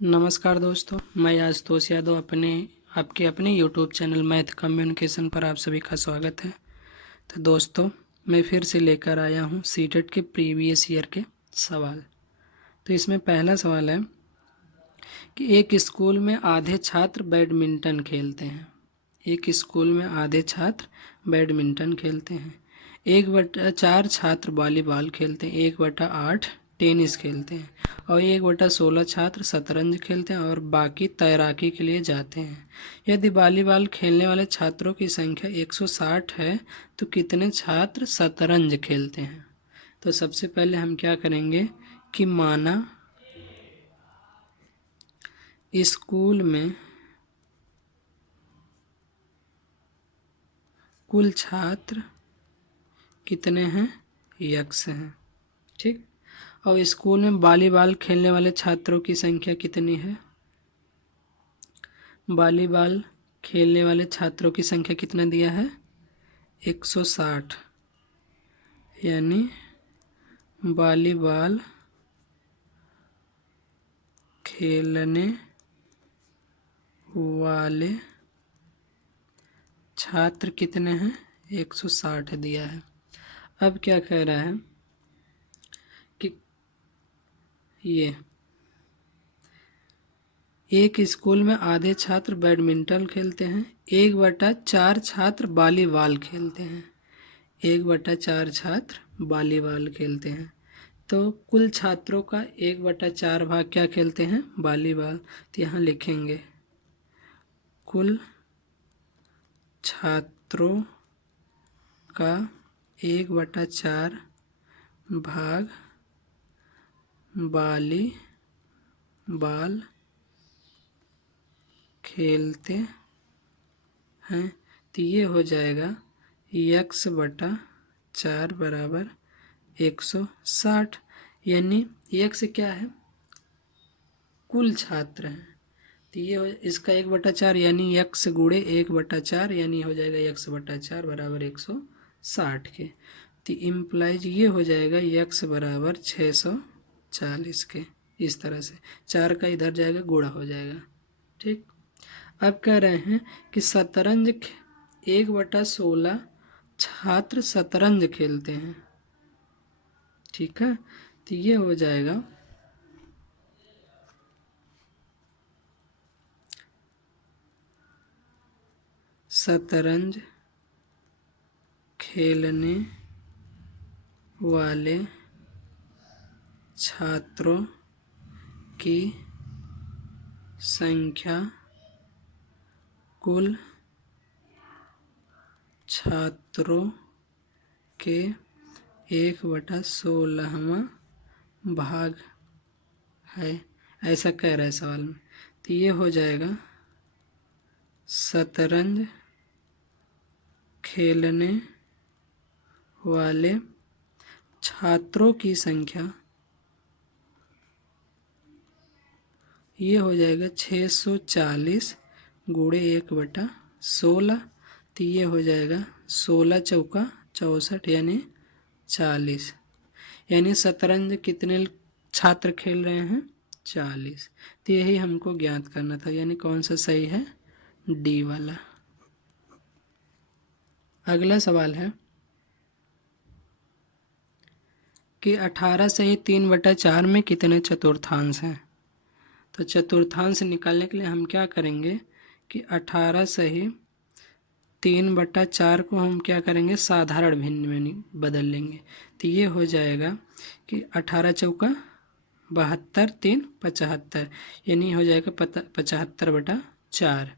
नमस्कार दोस्तों, मैं आशुतोष यादव आपके अपने यूट्यूब चैनल मैथ कम्युनिकेशन पर आप सभी का स्वागत है। तो दोस्तों, मैं फिर से लेकर आया हूँ सीटेट के प्रीवियस ईयर के सवाल। तो इसमें पहला सवाल है कि एक स्कूल में आधे छात्र बैडमिंटन खेलते हैं। एक स्कूल में आधे छात्र बैडमिंटन खेलते हैं, 1/4 छात्र वॉलीबॉल खेलते हैं, 1/8 टेनिस खेलते हैं और 1/16 छात्र शतरंज खेलते हैं और बाकी तैराकी के लिए जाते हैं। यदि वॉलीबॉल खेलने वाले छात्रों की संख्या 160 है तो कितने छात्र शतरंज खेलते हैं? तो सबसे पहले हम क्या करेंगे कि माना स्कूल में कुल छात्र कितने हैं? x हैं, ठीक। और स्कूल में वॉलीबॉल खेलने वाले छात्रों की संख्या कितनी है? वॉलीबॉल खेलने वाले छात्रों की संख्या कितना दिया है? 160। यानी वॉलीबॉल खेलने वाले छात्र कितने हैं? 160 दिया है। अब क्या कह रहा है कि ये एक स्कूल में आधे छात्र बैडमिंटन खेलते हैं, 1/4 छात्र वॉलीबॉल खेलते हैं, 1/4 छात्र वॉलीबॉल खेलते हैं। तो कुल छात्रों का 1/4 भाग क्या खेलते हैं? वॉलीबॉल। तो यहाँ लिखेंगे कुल छात्रों का 1/4 भाग वॉलीबॉल खेलते हैं। तो ये हो जाएगा x/4 बराबर 160। यानी x क्या है? कुल छात्र हैं। तो ये इसका 1/4 यानी x गुणे 1/4 यानी हो जाएगा x/4 बराबर 160 के। तो इम्प्लाइज ये हो जाएगा x बराबर 640 के। इस तरह से 4 का इधर जाएगा, गुणा हो जाएगा, ठीक। अब कह रहे हैं कि शतरंज 1/16 छात्र शतरंज खेलते हैं, ठीक है। तो ये हो जाएगा शतरंज खेलने वाले छात्रों की संख्या कुल छात्रों के 1/16वां भाग है, ऐसा कह रहा है सवाल में। तो ये हो जाएगा शतरंज खेलने वाले छात्रों की संख्या ये हो जाएगा 640 गुणे 1/16। तो ये हो जाएगा 16 चौका 64 यानी 40। यानी शतरंज कितने छात्र खेल रहे हैं? 40। तो यही हमको ज्ञात करना था, यानी कौन सा सही है? डी वाला। अगला सवाल है कि 18 सही 3/4 में कितने चतुर्थांश हैं? तो चतुर्थांश निकालने के लिए हम क्या करेंगे कि 18 सही 3/4 को हम क्या करेंगे? साधारण भिन्न में बदल लेंगे। तो ये हो जाएगा कि 18 चौका 72, 3 75, यानी हो जाएगा 75/4।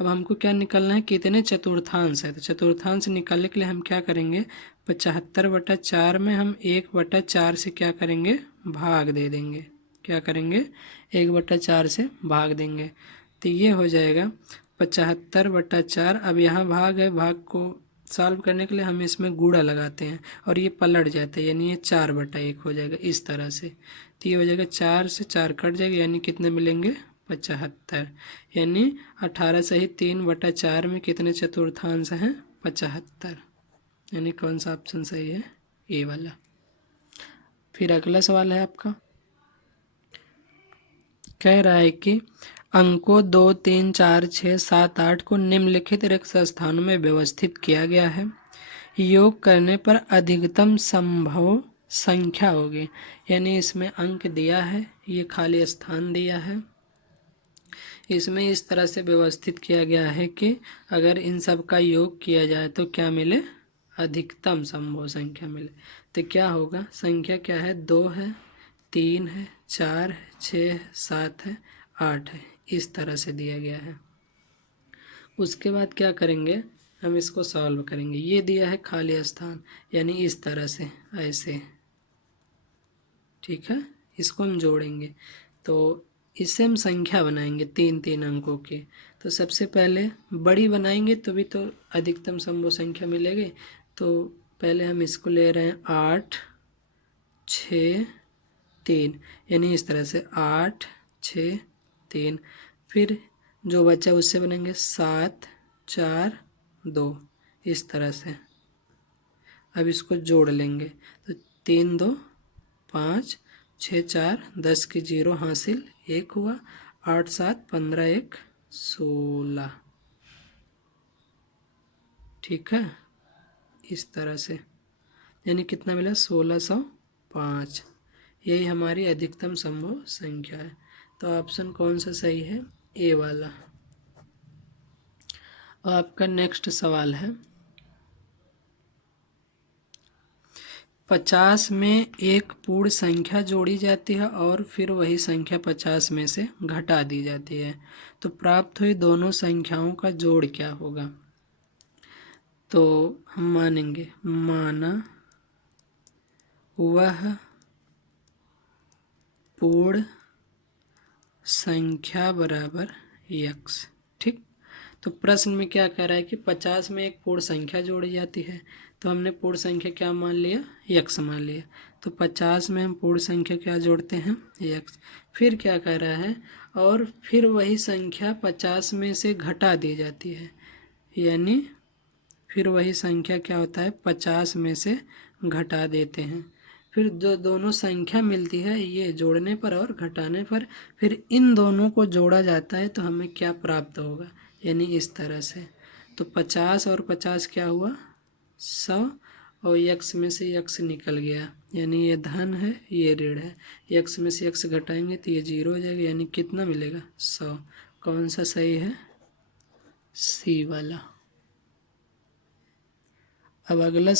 अब हमको क्या निकालना है? कितने चतुर्थांश है। तो चतुर्थांश निकालने के लिए हम क्या करेंगे? 75/4 में हम 1/4 से क्या करेंगे? भाग दे देंगे। क्या करेंगे? 1/4 से भाग देंगे। तो ये हो जाएगा 75/4। अब यहाँ भाग है, भाग को सॉल्व करने के लिए हम इसमें गुणा लगाते हैं और ये पलट जाता है, यानी ये 4/1 हो जाएगा इस तरह से। तो ये हो जाएगा 4 से 4 कट जाएगा, यानी कितने मिलेंगे? 75। यानी 18 सही 3/4 में कितने चतुर्थांश हैं? 75। यानी कौन सा ऑप्शन सही है? ए वाला। फिर अगला सवाल है आपका कह रहा है कि अंकों 2, 3, 4, 6, 7, 8 को निम्नलिखित रिक्त स्थानों में व्यवस्थित किया गया है। योग करने पर अधिकतम संभव संख्या होगी, यानी इसमें अंक दिया है, ये खाली स्थान दिया है। इसमें इस तरह से व्यवस्थित किया गया है कि अगर इन सब का योग किया जाए तो क्या मिले, अधिकतम संभव संख्या मिले। तो क्या होगा, संख्या क्या है, 2 है, 3 है, 4 है, 6 है, 7 है, 8 है, इस तरह से दिया गया है। उसके बाद क्या करेंगे, हम इसको सॉल्व करेंगे। ये दिया है खाली स्थान, यानी इस तरह से ऐसे, ठीक है। इसको हम जोड़ेंगे तो इससे हम संख्या बनाएंगे 3-3 अंकों की। तो सबसे पहले बड़ी बनाएंगे तो भी तो अधिकतम संभव संख्या मिलेगी। तो पहले हम इसको ले रहे हैं 8, 6, 3, यानी इस तरह से 8, 6, 3। फिर जो बचा उससे बनेंगे 7, 4, 2, इस तरह से। अब इसको जोड़ लेंगे तो 3, 2, 5, 6, 4, 10 की 0 हासिल, 1 हुआ, 8, 7, 15, 1, 16, ठीक है। इस तरह से यानी कितना मिला, 1605। यही हमारी अधिकतम संभव संख्या है। तो ऑप्शन कौन सा सही है, ए वाला। और आपका नेक्स्ट सवाल है, 50 में एक पूर्ण संख्या जोड़ी जाती है और फिर वही संख्या 50 में से घटा दी जाती है, तो प्राप्त हुई दोनों संख्याओं का जोड़ क्या होगा। तो हम मानेंगे, माना वह पूर्ण संख्या बराबर यक्स, ठीक। तो प्रश्न में क्या कह रहा है कि 50 में एक पूर्ण संख्या जोड़ी जाती है, तो हमने पूर्ण संख्या क्या मान लिया, यक्स मान लिया। तो 50 में हम पूर्ण संख्या क्या जोड़ते हैं, यक्स। फिर क्या कह रहा है, और फिर वही संख्या 50 में से घटा दी जाती है, यानी फिर वही संख्या क्या होता है, 50 में से घटा देते हैं। फिर जो दोनों संख्या मिलती है, ये जोड़ने पर और घटाने पर, फिर इन दोनों को जोड़ा जाता है तो हमें क्या प्राप्त होगा, यानी इस तरह से। तो 50 और 50 क्या हुआ, 100, और यक्स में से यक्स निकल गया, यानी ये धन है, ये ऋण है। यक्स में से यक्स घटाएंगे तो ये 0 हो जाएगा, यानी कितना मिलेगा, 100। कौन सा सही है, सी वाला। अब अगला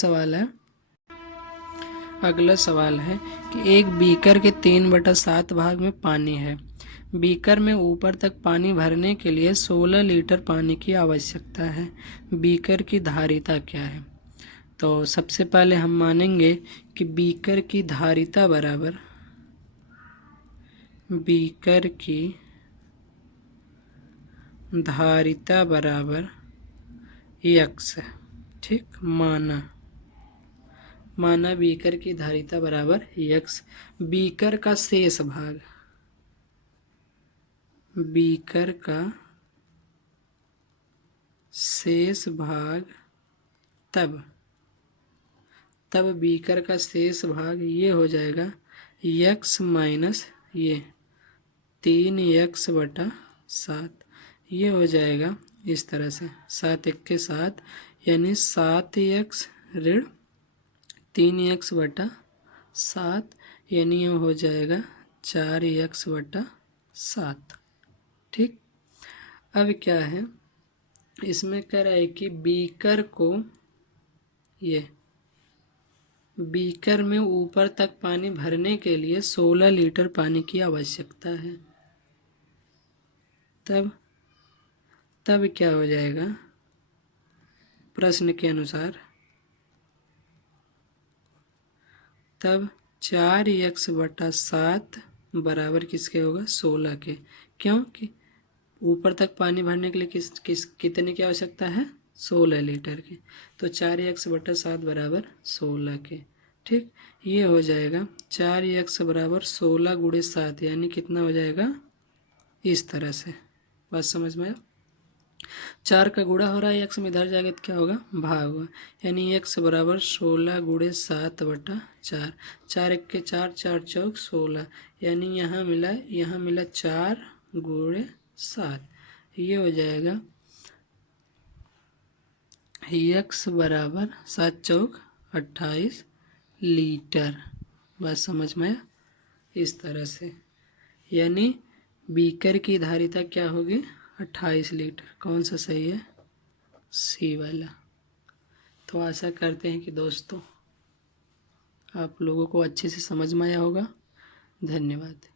सवाल है कि एक बीकर के 3/7 भाग में पानी है। बीकर में ऊपर तक पानी भरने के लिए 16 लीटर पानी की आवश्यकता है। बीकर की धारिता क्या है। तो सबसे पहले हम मानेंगे कि बीकर की धारिता बराबर यक्स है, ठीक। माना बीकर की धारिता बराबर यक्स। बीकर का शेष भाग तब बीकर का शेष भाग ये हो जाएगा यक्स माइनस ये 3x/7, ये हो जाएगा इस तरह से 7 1 के 7, यानी 7x ऋण 3x/7, यानी ये हो जाएगा 4x/7, ठीक। अब क्या है, इसमें कह रहा है कि बीकर में ऊपर तक पानी भरने के लिए 16 लीटर पानी की आवश्यकता है। तब क्या हो जाएगा, प्रश्न के अनुसार तब 4x/7 बराबर किसके होगा, 16 के। क्योंकि ऊपर तक पानी भरने के लिए कितने की आवश्यकता है, 16 लीटर की। तो 4x/7 बराबर 16 के, ठीक। ये हो जाएगा 4x बराबर 16 × 7, यानी कितना हो जाएगा, इस तरह से। बात समझ में आया। 4 का गुणा हो रहा है x में, इधर जाएगा तो क्या होगा, भाग होगा। यानी x बराबर 16 गुणे 7 बटा 4। 4 एक के 4, 4 चौक 16। यानी यहाँ मिला 4 गुणे 7। ये हो जाएगा x बराबर 7 चौक 28 लीटर। बात समझ में आया? इस तरह से यानी बीकर की धारिता क्या होगी, 28 लीटर। कौन सा सही है, सी वाला। तो आशा करते हैं कि दोस्तों आप लोगों को अच्छे से समझ में आया होगा। धन्यवाद।